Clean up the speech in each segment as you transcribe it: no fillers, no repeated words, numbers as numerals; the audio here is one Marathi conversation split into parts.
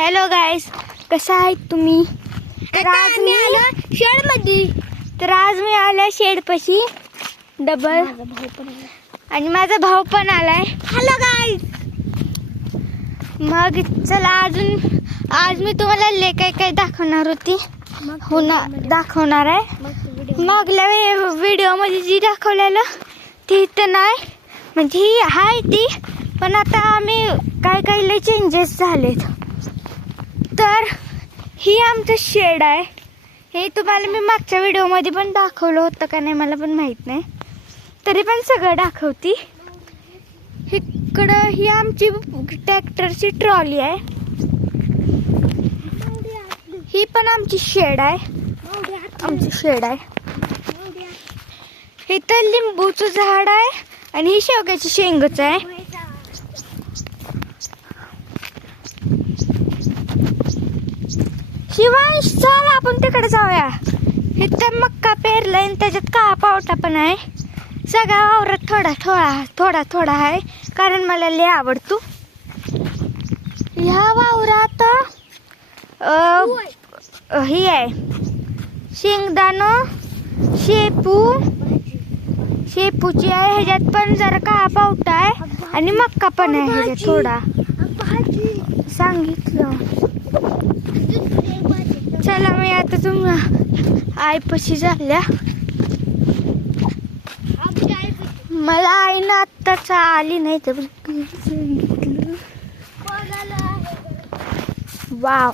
हॅलो गाईस, कशा आहेत तुम्ही? तर आज मी आलो शेड मध्ये. तर आज मी आल्या शेडपाशी डबल आणि माझा भाऊ पण आलाय. हॅलो गाईस. मग चला आज मी तुम्हाला काय काय दाखवणार होती दाखवणार आहे. मागल्या व्हिडिओ मध्ये जी दाखवलेलं ती तर नाही, म्हणजे ही आहे ती, पण आता आम्ही काय लय चेंजेस झालेत. तर ही आमचं शेड आहे. हे तुम्हाला मी मागच्या व्हिडिओमध्ये पण दाखवलं होतं का नाही मला पण माहीत नाही, तरी पण सगळं दाखवती. इकडं ही आमची ट्रॅक्टरची ट्रॉली आहे. ही पण आमची शेड आहे. इथं लिंबूचं झाड आहे आणि ही शेवग्याची शेंगच आहे. शिवांश, चल आपण तिकडे जाऊया. इथं मक्का पेरलाय आणि त्याच्यात काळा पावटा पण आहे. सगळ्या वावरात थोडा आहे, कारण मला लय आवडतो. ह्या वावरात ही आहे शेंगदाणं, शेपूची आहे. ह्याच्यात पण जरा काळा पावटा आहे आणि मक्का पण आहे ह्याच्यात थोडा. सांगितलं. चला मी आता तुम्हाला आईपाशी झाल्या. मला आईनं आत्ताच आली नाही तर सांगितलं. वाव,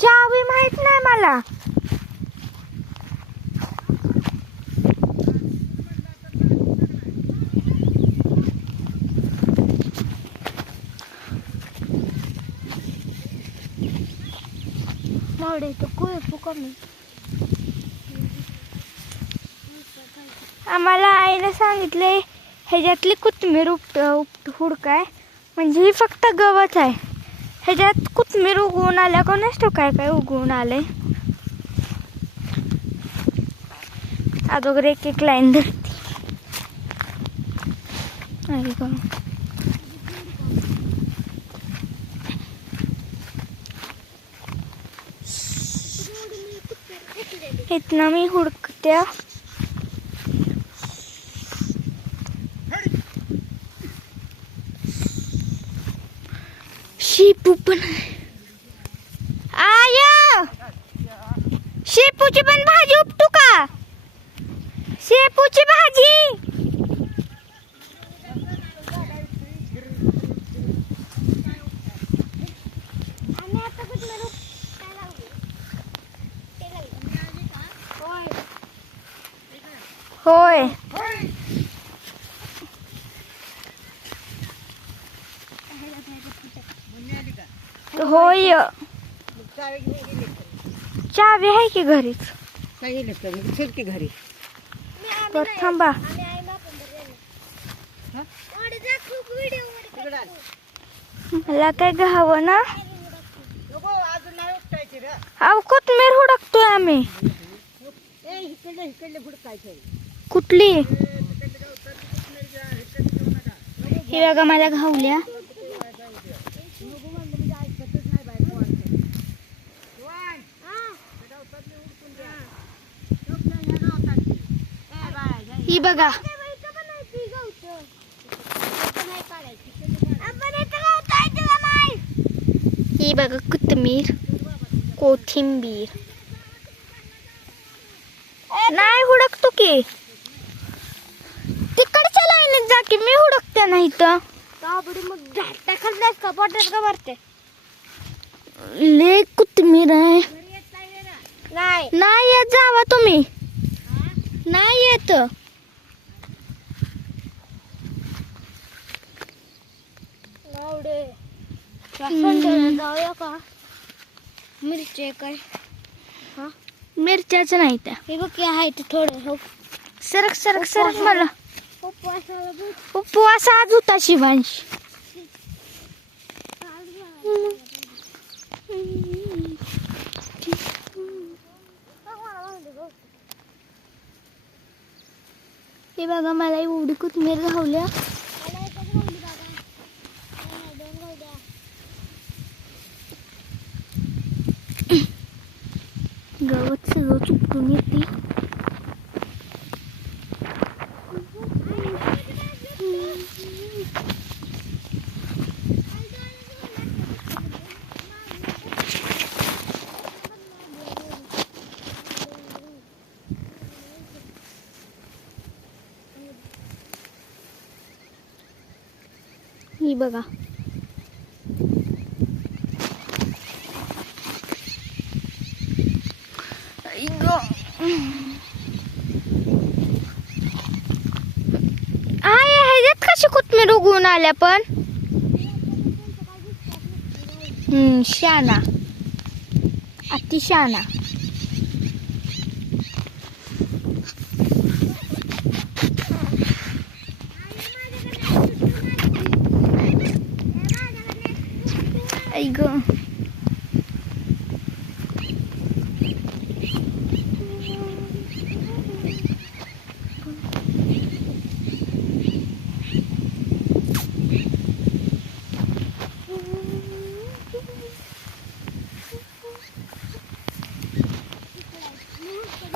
चावी माहित नाही मला. आम्हाला आईने सांगितले ह्याच्यातली कोथिंबीर हुडकाय, म्हणजे ही फक्त गवत आहे. ह्याच्यात कोथिंबीर उगवून आल्या कोणाच तो काय उगवून आलंय. अगोदर एक लाईन धरती. इथनं मी हुडकत्या. शेपू पण आया, शेपूची पण भाजी उपटू का? शेपूची भाजी. होय, होय. चावी आहे की घरीच? घरी तर थांबा. मला काय घावं ना. अहो, कोथिंबीर हुडकतोय आम्ही. कुठली? ही बघा माझ्या घावल्या. ही बघा, ही बघा कोथिंबीर नाही हुडकतो की. तिकडच्या लाईनीत जा की, मी हुडकते नाही तर. लय कोथिंबीर आहे. नाही येत, जावा तुम्ही. नाही येत. जाऊया का? मिरची काय? मिरच्याच नाही त्या. हे बघ आहे ते थोडं. हो, सरक मला. उपवास आज होता शिवांश. हे बघा, मला एवढी कोथिंबीर घावल्या. ही बघा. ह्याच्यात कशी कोथमीर उगवून आल्या पण. शाना, अति शाना. ऐक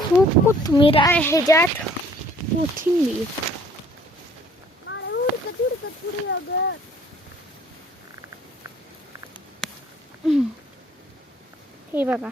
खूप कोथमीर आहे ह्याच्यात. कोथिंबीर. हे बघा.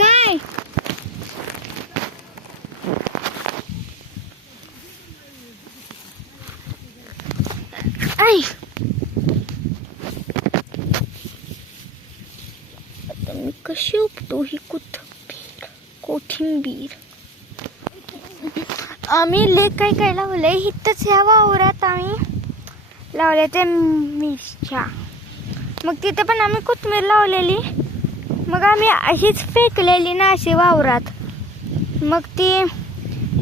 काय आई आता मी कशी उपटू ही कोथिंबीर. आम्ही लेक काय लावलंय इथंच ह्या वावरात आम्ही लावल्या त्या मिरच्या. मग तिथे पण आम्ही कोथिंबीर लावलेली. मग आम्ही अशीच फेकलेली ना अशी वावरात. मग ती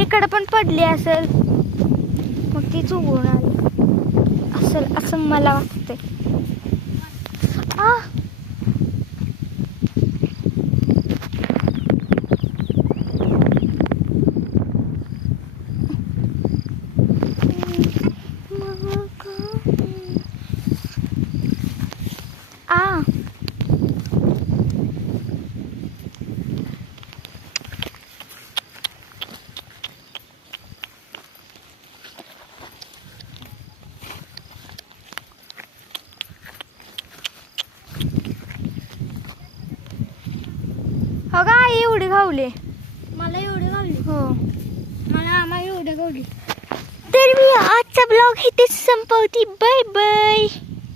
इकडं पण पडली असेल. मग ती चुकून आली असेल असं मला वाटतंय. हो का एवढी गावले. मला एवढे गावली. हो आम्हाला एवढे गावली. तर मी आजचा ब्लॉग इथेच संपवते. Bye bye.